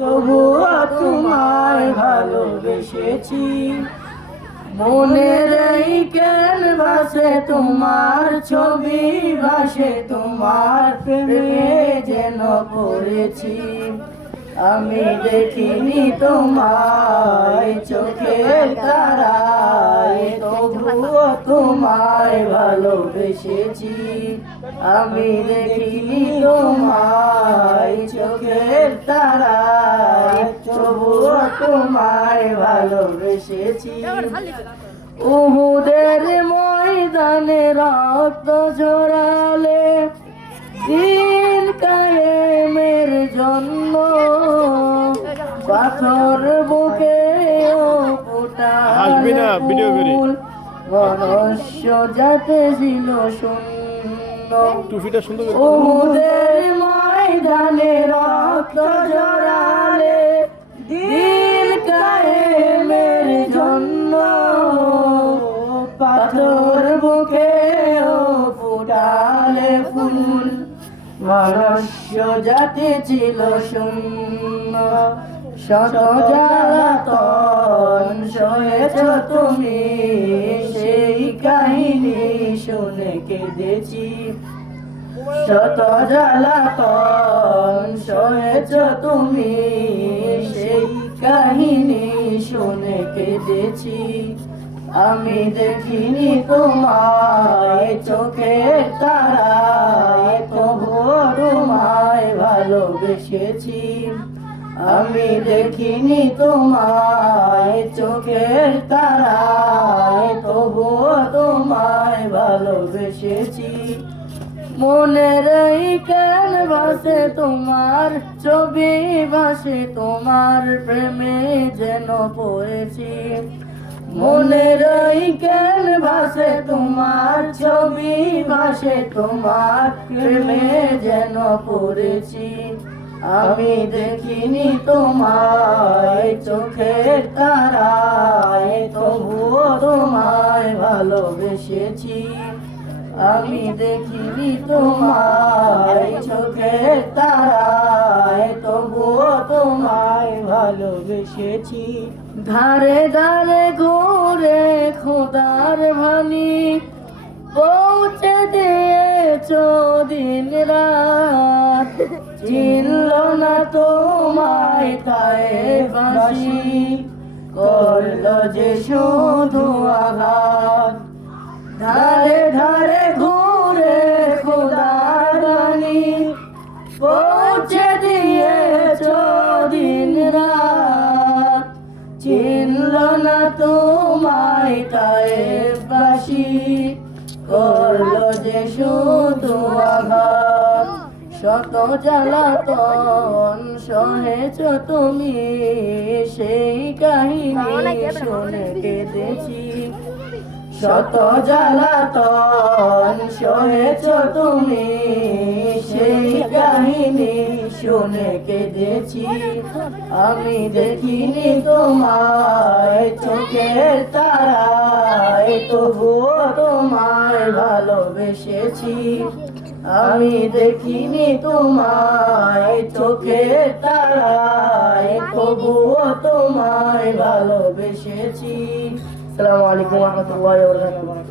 তবুও তোমায় ভালোবেসেছি। মনের এই ক্যানভাসে তোমার ছবি ভাসে, তোমার প্রেমে যেন পড়েছি। আমি দেখিনি তোমায় চোখের তারায়, তবুও তোমায় ভালোবেসেছি। আমি দেখিনি তোমায় চোখের তারায়, তবুও তোমায় ভালোবেসেছি। উহুদের ময়দানে রক্ত ঝরালে দিন কায়েমের জন্য, পাথর বুকে ফুল মনুষ্য যাতে ছিল শূন্য। উহুদের ময়দানে রক্ত ঝরালে দিন কায়েমের জন্য, পাথর বুকে ফুটালে ফুল মনুষ্য জাতি ছিল শূন্য। শত জ্বালাতন সয়েছ তুমি, সেই কাহিনী শুনে কেঁদেছি। শত জ্বালাতন সয়েছ তুমি, সেই কাহিনী শুনে কেঁদেছি। আমি দেখিনি তোমায় চোখের তারায়, তবুও তোমায় ভালোবেসেছি। আমি দেখিনি তোমায় চোখের তারায়, তবুও তোমায় ভালোবেসেছি। মনের এই ক্যানভাসে তোমার ছবি ভাসে, তোমার প্রেমে যেন পড়েছি। মনের এই ক্যানভাসে তোমার ছবি ভাসে, তোমার প্রেমে যেন পড়েছি। আমি দেখিনি তোমায় চোখের তারায়, তবুও তোমায় ভালোবেসেছি। আমি দেখিনি তোমায় চোখের তারায়, তবুও তোমায় ভালোবেসেছি। ধারে ধারে ঘুরে খোদার ভানি, পৌঁছে দিয়েছ দিন রাত। চিনল না তোমায় তায়েফবাসী, করল যে শুধু আঘাত। ধারে ধারে ঘুরে খোদার বাণী, পৌঁছে দিয়েছ দিন রাত। চিনল না তোমায় তায়েফবাসী, করল যে শুধু আঘাত। শত জ্বালাতন সহেছ তুমি, সেই কাহিনী শুনে কেঁদেছি। শত জ্বালাতন সহেছ তুমি, সেই কাহিনী শুনে কেঁদেছি। আমি দেখিনি তোমায় চোখের তারায়, তবুও তোমায় ভালোবেসেছি। আমি দেখিনি তোমায় চোখের তারায়, তবুও তোমায় ভালোবেসেছি। আসসালামু আলাইকুম ওয়া রাহমাতুল্লাহি ওয়া বারাকাতুহু।